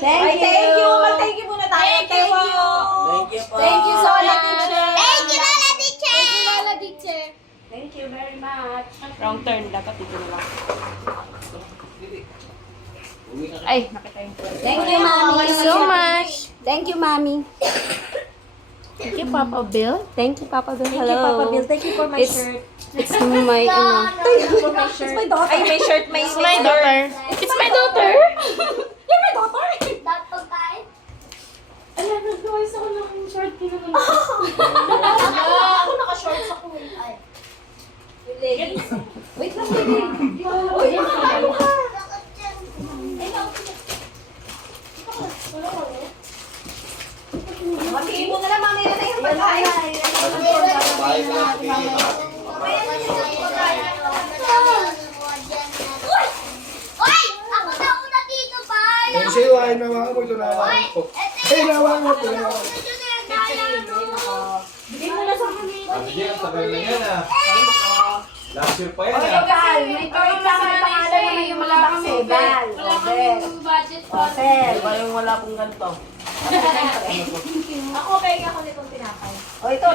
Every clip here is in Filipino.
Thank you. Mag-thank you muna tayo. Thank you. Thank you po. Thank you so much. Thank you, Lola Teacher! Thank you, Lola Teacher. Thank you very much. Wrong turn. Dapat dito na lang. Ay, nakita yung turn. Thank you, Mommy. so much. Thank you, Mommy. Thank you, Papa Bill. Thank you, Papa Bill. Thank Hello. you, Papa Bill. Thank you for my shirt. It's my, Thank you for my shirt. my daughter. Ay, may shirt. It's my daughter. It's my daughter. You're my daughter. Alam, nag-gawin ako ng short naman. Ako naka-shorts ako. Ay. Wait lang, baby. Uy, ano ka? Matiin mo na lang, mamaya na yung pagkain. Uy! Ako na una dito, bye! Sa'yo ay nawakan mo ito nawakan ko. Eh, nawakan mo ito nawakan. Bigay mo na sa kanila. Sige, ang tagal na yan ah. Last year pa yan Okay, ah. Bal. May pangalan naman yung mga box eh. Bal. Wala kaming budget pa. Sel. Wala pong ganito. Ako, kaya ako nitong tinapay. O ito,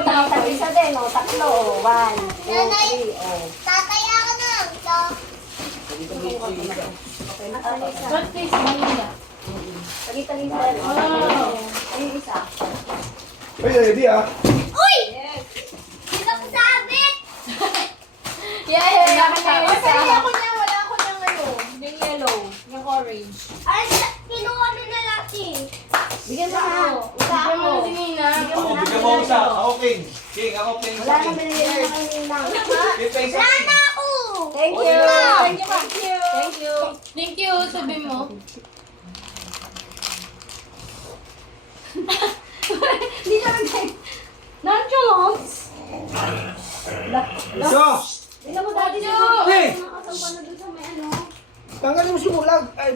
isa din. O, tatlo. O, 1, 2, 3. O. Tataya ka na. Okay, nasa na isa. What face Manila? Tagi-tagi sa ano. Ayun isa. Ay, ready ah. Uy! Hindi ka sabit! Yeah. Pwede ako niya. Wala ako ng ano. Yung yellow. Yung orange. Ay, kinuha na na natin. Bigyan mo na. Isa Bigyan mo ako. na si Nina. Ako, bigyan mo ako isa. Ako, King. King, ako, King. Wala nang binigyan ng kaninang. King, King, Wala King. na ako! Thank you. Thank you. Thank you. Thank you. Thank you, sabi mo. Hindi na lang. Nonchalance. So, Tingnan mo dati siya. hey! Nakasampan na doon sa may ano. Tanggalin mo sumulag. Ay,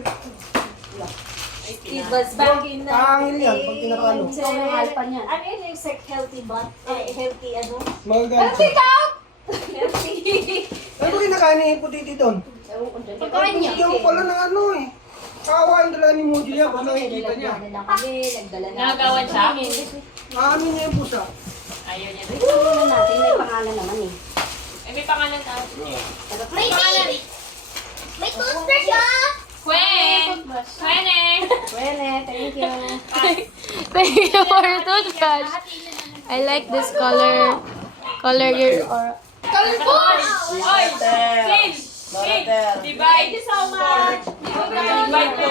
Ibas bagay na. pangil yan pag tinakalo. Ito yung alpa niyan. Ano yun yung healthy butt? Healthy ano? Magagamit. Healthy. Ano ba kinakain ni Putiti doon? Pagkain niya. Bigyan mo pala ng ano eh. Kawain talaga ni Moji yan kung nakikita niya. Nagdala na. Nagagawan siya? Maamin niya yung pusa. Ayaw niya. Ito muna natin. May pangalan naman eh. Eh, may pangalan na. May baby! May toothbrush ah! Gwen! Gwene! Wele, thank you. Thank you for the toothbrush. I like this color. Color your or... Kalbos! Oy! Sin! Sin! Divide! Thank you so much! Divide po.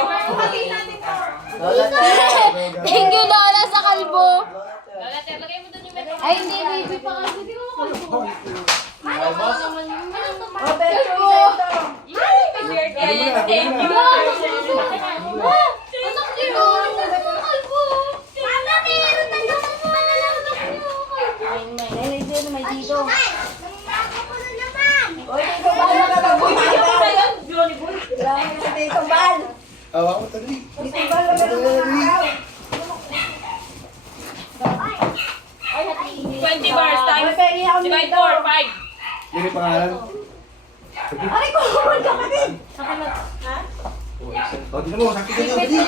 Thank you, Lola, sa kalbo. Lola, lagay mo doon yung meron. Ay, hindi, baby pa kasi. Di mo kalbo. Ano naman yun? Kalbo! Ay, weird ka yan. Thank you. Anak niyo, kalbo. Mama, mayroon na naman anak niyo. May dito, may dito. Ay! Nangyaga ko na naman! Oy, dito ba? Uy, bigyan mo na yun. Johnny Boy. Kailangan mo sa dito, Bal. Awa ko tali. Dito, Bal. Ay, 20 bars times. Divide 4, 5. Yun yung pangalan. Aray ko, kumul ka ka din. O, tignan mo, sakit ka niya. Dali.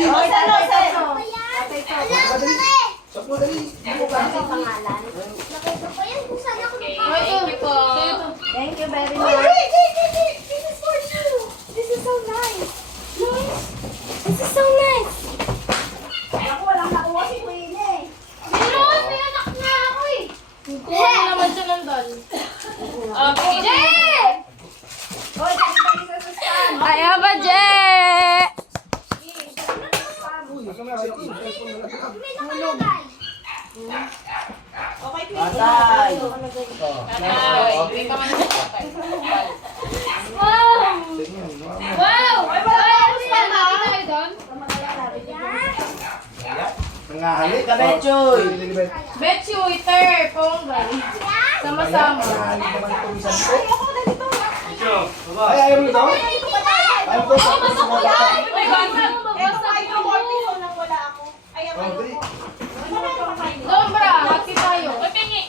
Oy, salo, salo. Alam ko na eh! Sak mo, dali. Pangalan. Nakita ko yan kung saan ako Thank you po. Thank you very Wait, much. wait, wait, wait, wait! This is for you! This is so nice. This is so nice! Ako, walang nakuha si Queen eh. Meron, may anak na ako eh. Kuha mo naman siya ng doll. Okay. Oy, dali sa stand. I have a jet! Uy, kasama si Queen. May nakalagay! Okay, Queen. Patay. Tatay. Hindi ka man siya tatay. Wow! Wow! Ay, wala tayo doon? Nangahalik. Kabechoy. Betchy, waiter, ponggay. Sama-sama. Nangahalik naman ito minsan ko. Ito, baba. Ay, ayaw mo ito? Ayaw ko. Oh, masok ko yan! May basag! Eto, Magbasag ay, ako. cortisone nang wala ako. Ay, ang Oh, ano dali. ko. Dombra, hati tayo. Uy, pingi!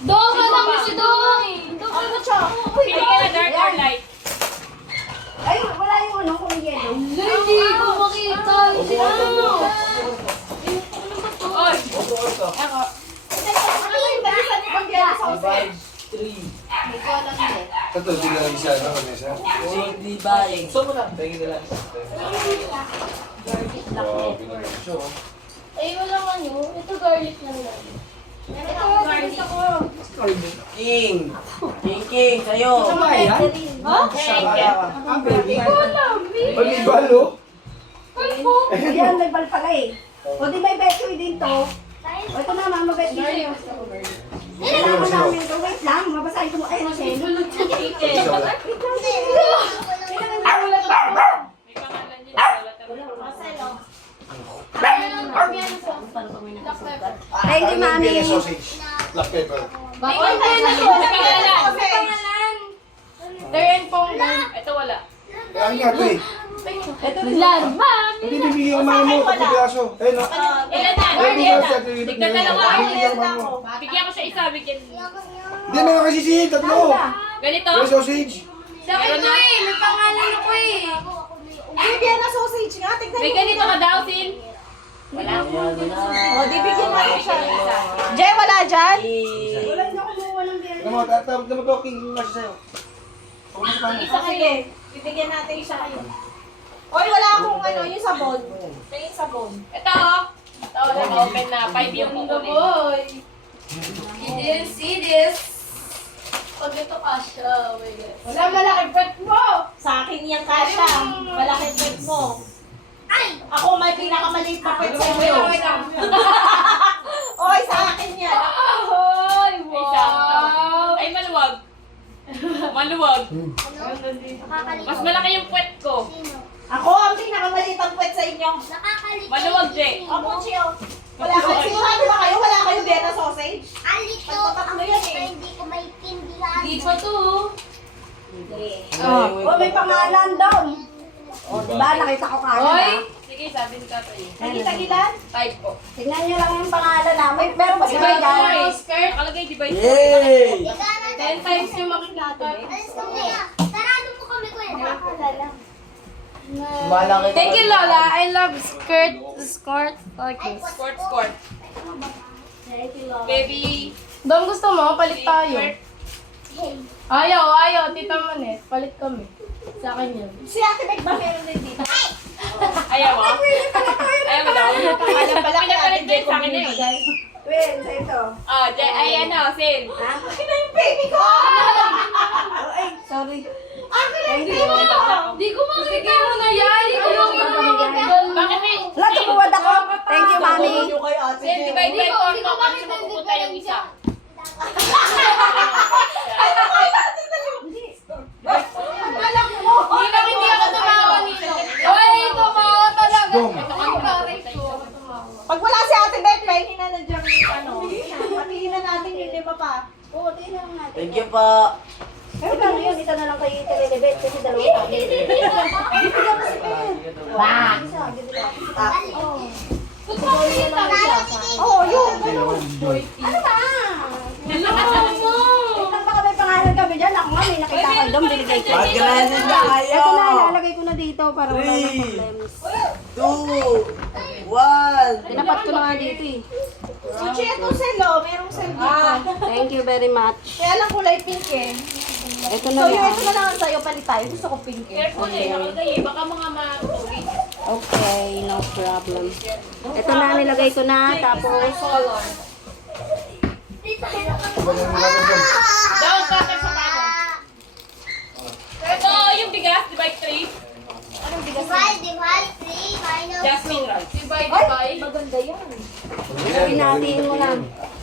Dong, alam mo si Dong! Ano siya? Pili ka na dark or light? Ay, wala yung ano kung yellow. Hindi ko makita. Ako. Divide 3. Ito, di lang isa. Ano kami isa? Divide. Gusto mo lang. Tingin nila. Wow, binigyan siya. Ay, walang ano. Ito garlic lang lang. Ito garlic ako. King. King, sa'yo. Ang baby. Wala, Ay, may balo. Ayan, may bal pala eh. O di may betsoy din to. O ito na, mama betsoy sa'yo. Kailangan ko namin ito. Wait lang, mabasahin ko mo. Ay, ano siya? May pangalan din. Thank you, mami. Sausage. Black pepper. Bakit? May pangalan. Teren pong. Ito wala. Ang nga ito eh. Lan, ma'am. Hindi bibigyan ko mama mo. Tapos piyaso. Ayun o. Ilan na? Tignan dalawa. Bigyan ko siya isa, bigyan. Hindi na kasi si tatlo. Ganito? May sausage. Meron na. May pangalan ako eh. Bigyan na sausage nga. Tignan May ganito ka daw, Sin. Wala. O, di bigyan natin siya. Jay, wala dyan? Wala na kumuha ng biyan. Ano mo, tatawag na mo talking kasi sa'yo. Huwag mo sa pamo. Isa sige. Bibigyan natin siya kayo. Oy, wala akong ano, yung sabon. Tingin sabon. Ito, oh. Ito, nag-open na. 5 yung kukunin. You didn't see this. Pag ito kasha, oh my God. Wala, malaki bread mo. Sa akin yung kasha. Malaki pwet mo. Ay! Ako may pinakamaliit na pwet sa inyo. Oy, sa akin yan. Ay, wow. Ay, maluwag. Maluwag. Nakakalikot. Mas malaki yung puwet ko. Sino? Ako ang pinakamaliit ang pwet sa inyo. Nakakalikot. Maluwag, Jay. Ako, Chio. Wala kayo. Sigurado ba kayo? Wala kayong beta sausage? Alito. Pagpataklo yan eh. Hindi ko maintindihan. Di pa to. O, may pangalan daw. O, diba? Nakita ko kanan Hoy! ha. Sige, sabi ni Tatay. Nagitagilan? Type ko. Tingnan nyo lang yung pangalan na. May, meron ba si Divide Bayan? ko yung skirt. Nakalagay, divide ko. Yay! 10 times yung makikita. Alis ko niya. Sarado mo kami ko yun. Nakakalala. Malaki. Thank you, Lola. I love skirt like this. Skirt. Thank you, Lord. Baby. Dom, gusto mo? Palit tayo. Hey. Ayaw. Tita Manet. Palit kami. Sa akin yun. Si Ate Meg ba meron din dito? Ayaw mo? Ayaw mo daw? Pangalan pala kay Ate Pinapalit Meg din sa akin na yun. Wait, sa ito. Oh, ay ano, Sin. Ha? Akin na yung baby ko! Ay, sorry. Akin na yung Thank baby you. ko! Di ko makikita mo na yan. Di ko Bakit may... Wala, tumuwad ako. Thank you, mami. Tulungan niyo kay Ate Sin, Meg. divide by 4 to. Kami siya mapupunta yung isa. Hindi ako tumawa nito. Oy, tumawa talaga. Ito ang karay ko. Pag wala si Ate Meg, pahingi na nandiyan yung ano. Patingin na natin yung lima pa. Oo, tingnan lang natin. Thank you po. Pero paano yun? Isa na lang kayo i-telebet kasi dalawa kami. Ba! Isa, bibili ako sa taas. Oo, yun. Ano ba? Wait lang, baka may pangalan kami dyan. Ako nga, may nakita ko doon. Binigay ko. Mag-ready na kayo. Ito na, ilalagay ko na dito para wala na 3, problems. 2, 1. Tinapat ko na nga dito eh. Suchi, itong selo. Merong selo dito. Thank you very much. Kaya lang kulay pink eh. Ito So, na yung lang. ito na lang ang sa'yo, palit tayo. Gusto ko pink eh. Careful eh, nakalagay eh. Baka mga matuwi. Okay, no problem. Ito na, nilagay ko na. Tapos, Color. Down ka sa tao. Ito, yung bigas, divide 3. Anong bigas? Divide 3 minus Jasmine rice. Divide by. Maganda yan. pinatiin mo na.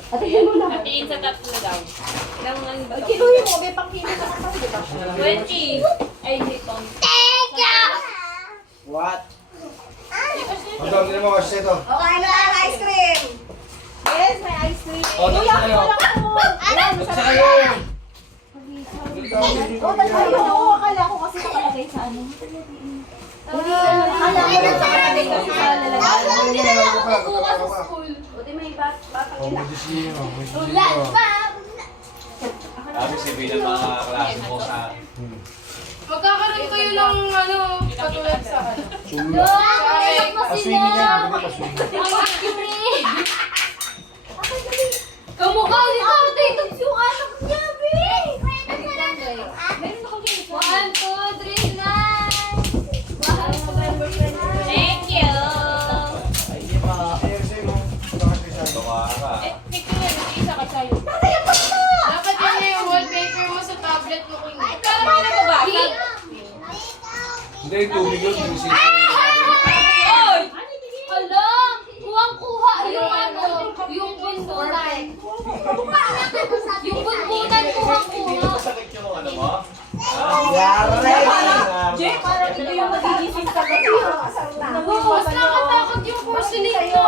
Atiin mo na. Hatiin sa tatlo daw. Nang ano ba ito? Kiluhin mo, may pang-kilo na kasi, di ba? 20. Ay, hindi to. What? Ang dami naman kasi ito. Okay na lang, ice cream. Yes, may ice cream. Oh, Kuya, nasa kayo. wala ko. Sa kayo. Oh, tayo. Akala ko kasi nakalagay sa ano. Akala ko nakalagay kasi sa lalagay. Buti may batang Oh, ina. may sisino. May ulan sisino. pa. Sabi sabihin ng mga klase mo sa Magkakaroon kayo ng ano, katulad sa ano. Sulo. Ayok mo Paswingin sila. yan. Pwede paswingin. Ang cute. Kamukha ni Tatay. Ito yung anak niya, babe. 1, 2, 3, 9. Thank you. Ay, di ba? Tuwa ka. Ito yan, isa ka sa'yo. Dapat yun na yung wallpaper mo sa tablet mo, Queen. Paano mo ba? Hindi, tubig yun. Yung sisi. Oy! Alam! Kuwang-kuha yung ano, yung bunbunan. Yung bunbunan kuwang-kuha. Masakit yung ano mo? Yari! Jay, parang ito yung magigising sa gabi. Mas nakatakot yung porcelain mo.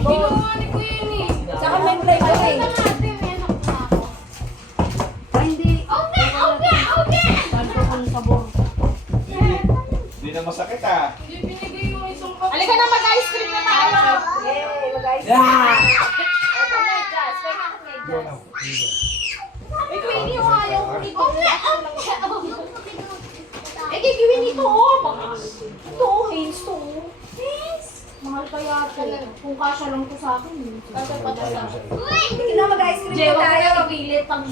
Ginawa ni Kuya ni. Saka may flavor eh. Ay, hindi. Ganto ang sabon. Hindi na masakit ah. Hindi binigay yung isang cup. Halika na, mag-ice cream na tayo. Yay, mag-ice. Yeah! Ito, medyas. May Queenie, yung ayaw ko dito. Eh, gigiwin ito, oh. Ito, oh, Haynes to, oh. Mahal kaya ito. Kung kasya lang to sa akin. Kasya pa to sa akin. Hindi na mag-ice cream Jay, na wag tayo. ka pilit ang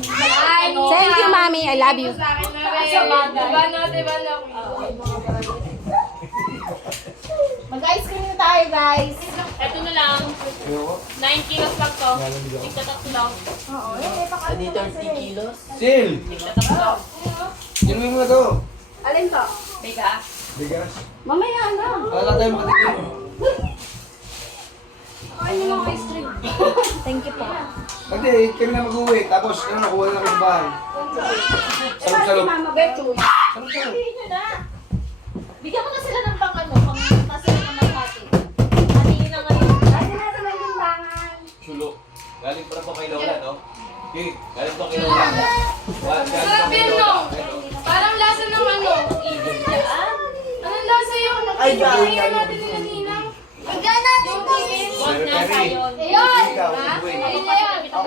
Thank you, Mami. I love you. Sa akin na rin. Sa bagay. Diba na? Mag-ice cream na tayo, guys. Ito na lang. 9 kilos lang to. Tigtatak lang. Adi 30 kilos. Sil! Tigtatak lang. Inumin mo na to. Alin to? Bigas. Bigas. Mamaya na. Wala tayo makatikin. Kain niyo mga ice cream. Thank you po. Hindi, kami na mag-uwi. Tapos, ano, nakuha na kami sa bahay. Salop-salop. Mama Betu. Salop-salop. Hindi nyo na. Bigyan mo na sila ng pang ano, pang masaya ng malaki. Ano na ngayon? Ay, nasa may limbangan. Chulo. Galing pa na po kay Lola, no? Okay, galing to kay Lola. Sarap yan, no? Parang lasa ng ano. Anong lasa yun? Ay, Nakikita yan. natin nila Ninang. Peri Peri. Ayun! Ikaw, Ha? wait. Ayun na yan. Ako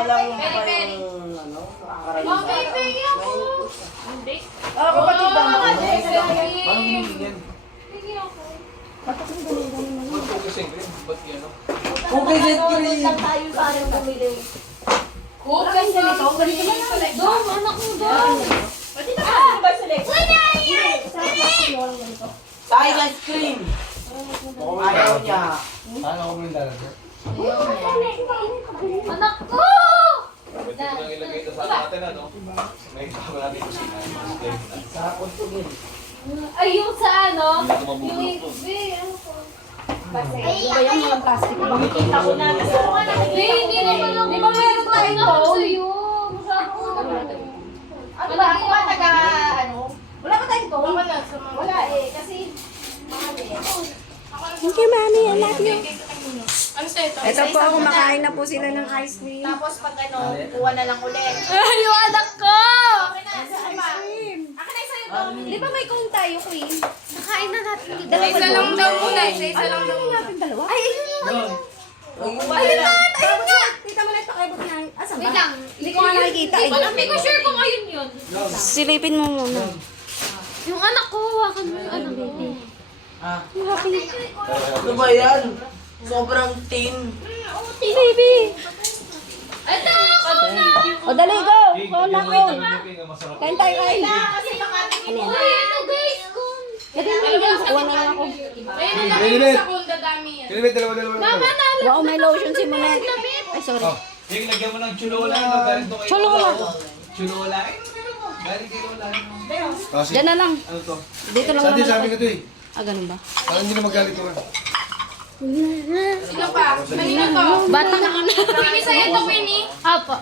lang pa Peri-peri. yung, ano, nakakarating Okay, sa peri ako. Hindi. Oh, kapatid ba? Parang hindi yan. Ba't po kasi cream? Ba't yan, no? Cookies and cream. Lang tayo sa akin bumili. Cook Ay, ganito. Ganito na lang. Dom, anak mo, Dom. Ah, ba sila? Tayo ice cream. Ayaw niya. Paano ako mo yung lalagyan? Anak ko! Pwede ko nang ilagay ito sa natin, ano? May bago natin yung kusina. Display mo na. Sa kuntugin. Ay, yung sa ano? Hindi ko mabubulok to. Ay, ba yung mga plastic? Makikita ko na. Gusto ko nga Hindi, hindi naman ako. Di ba meron tayo Anak to? ko sa'yo. Masyado ko na. Ano ba? Ako ba taga, ano? Wala ba tayong to? Wala eh, kasi mahal eh. Thank you, Mami. I love you. Ano sa ito? Ito po, kumakain na po sila ng ice cream. Tapos pag ano, kuha na lang ulit. Ay, yung anak ko! Okay na, saan ba? Akin na sa'yo to. Di ba may cone tayo, Queen? Nakain na natin. Isa lang daw muna. Isa lang daw muna. Natin dalawa? Ay, ayun yung ano. Ayun na. Ayun nga! Tita mo na ito kaibot na. Asan ba? Wait lang. Hindi ko nga nakikita. Hindi ko lang. Hindi ko sure kung ayun yun. Silipin mo muna. Yung anak ko, hawakan mo yung anak ko. Ah. Ano ba yan? Sobrang tin. Baby! Ito! Kanina! O, dali, go! King, Go na, yung go! King, ang masarap. Kain tayo, kain. Kasi baka tingin mo. Uy, ito guys! Kung... Dali mo yan. Kuha na lang ako. Ayun ang laki mo sa kung dadami yan. Kinibit, dalawa-dalawa na Mama, to. nalo! Wow, may lotion si Monet. Ay, sorry. Oh. King, lagyan mo ng chulola, no? Galing to kay Chulola. Chulola. Eh, meron mo. Galing kay Lola. Kasi, Diyan na lang. ano to? Dito lang Sa atin, naman. sabi ko to eh. Ah, ganun ba? Parang hindi na magalit ko. Sino pa? Kanino to? Bata ka na. Queenie, sa'yo to, Queenie. Apa.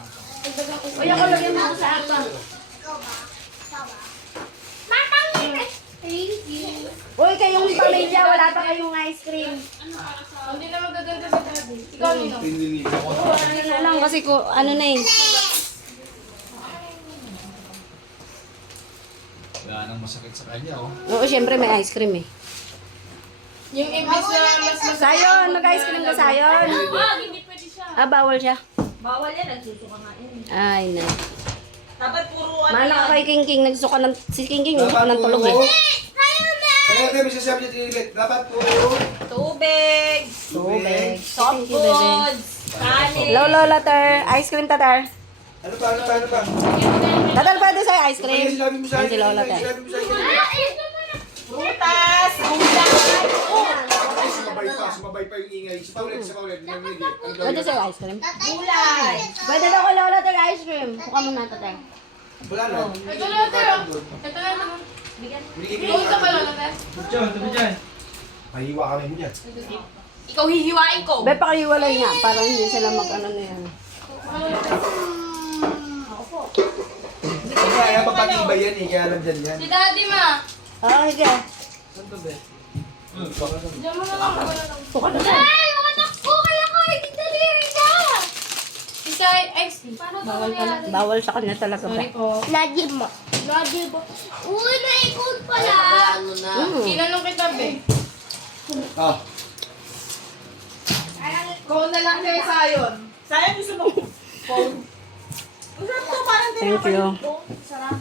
Uy, ako lagyan mo sa akin. Thank you. Uy, kayong pamilya, wala pa kayong ice cream. Hindi na magaganda sa daddy. Ikaw, Nino. Tinili. Ano na lang kasi ko, ano na eh. Wala nang masakit sa kanya, oh. Oo, syempre may ice cream eh. Yung ibis na mas Sayon, mag-ice cream ka, Sayon. Wag, hindi pwede siya. Ah, bawal siya. Bawal yan, nagsusuka nga yan. Ay, na. Dapat puro ano Mana yan. ka kay King King, nagsuka ng, si King King, nagsuka ng tulog eh. Kaya tayo masasabi niya tinilibit. Dapat po. Tubig. Tubig. Soft Thank you, bebe. foods. Hello, Lola, Ter. Ice cream, Tatar. Ano ba? Tatar, pwede sa'yo ice Ano cream. sinabi mo sa Yan akin? si Lola, Ter. Sinabi mo sa akin. Prutas, gulay. Ay, sumabay pa yung ingay. Isa pa ulit. Ano Pwede gawin? sa'yo ice cream. Gulay. Pwede daw ko, Lola, Ter, ice cream. Buka mo na, Tatar. Wala na. Ito na, Tero. Ito na naman. Doon ka pala na, Tero. Mahiwa kami mo dyan. Ikaw hihiwain ko. Be, pakiwalay nga. Para hindi sila mag-ano na yan. Kaya papatibay yan eh. Kaya lang dyan yan. Si Daddy, ma. Ah, sige. Diyan mo na lang. Buka na. Ay, mga takbo kaya ka, hindi daliri ka. Si Sky, X. Paano ito Bawal, nangyari? bawal sa kanya talaga ba? Sorry po. Lagi mo. Uy, naikot pala. Ano na. Tinanong kita, be. Ah. Phone na lang kayo sayon. Sayon, gusto mo phone? Masarap to, parang Thank you. Sarap.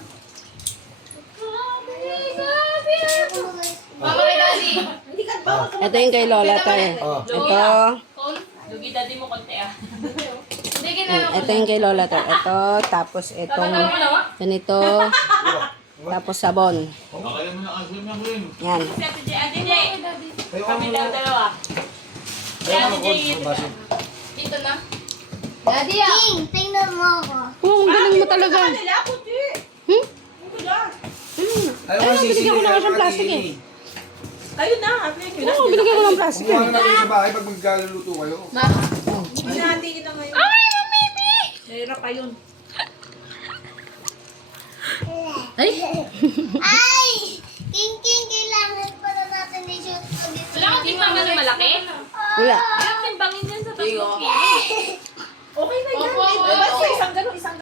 Mama kay Daddy. Hindi ka ba? Ito yung kay Lola, Ter. Ah. Ito. Lugi Daddy mo konti ah. Hindi ginanong ko. Ito yung kay Lola, Ter. Ito. Tapos itong Tatagawa mo na, wa? ganito. Tapos sabon. Okay naman ang asin niya, Glenn. Yan. Kami daw dalawa. Dito na. Daddy, King, tingnan mo ako. Oh, ang galing mo talaga. Nila, puti. Hmm? Ano yan? Ayaw ko binigyan ko na nga siyang plastic eh. Ayun na, aplik yun. Oo, binigyan ko ng plastic Kumuha yan. naman kayo sa bahay pag magkaluluto kayo. Hinahatiin na ngayon. Ay, mamibi! Nahirap pa yun. Ay! King, kailangan pala natin i-shoot ko dito. Wala kang timbang na malaki? Wala. Wala kang timbangin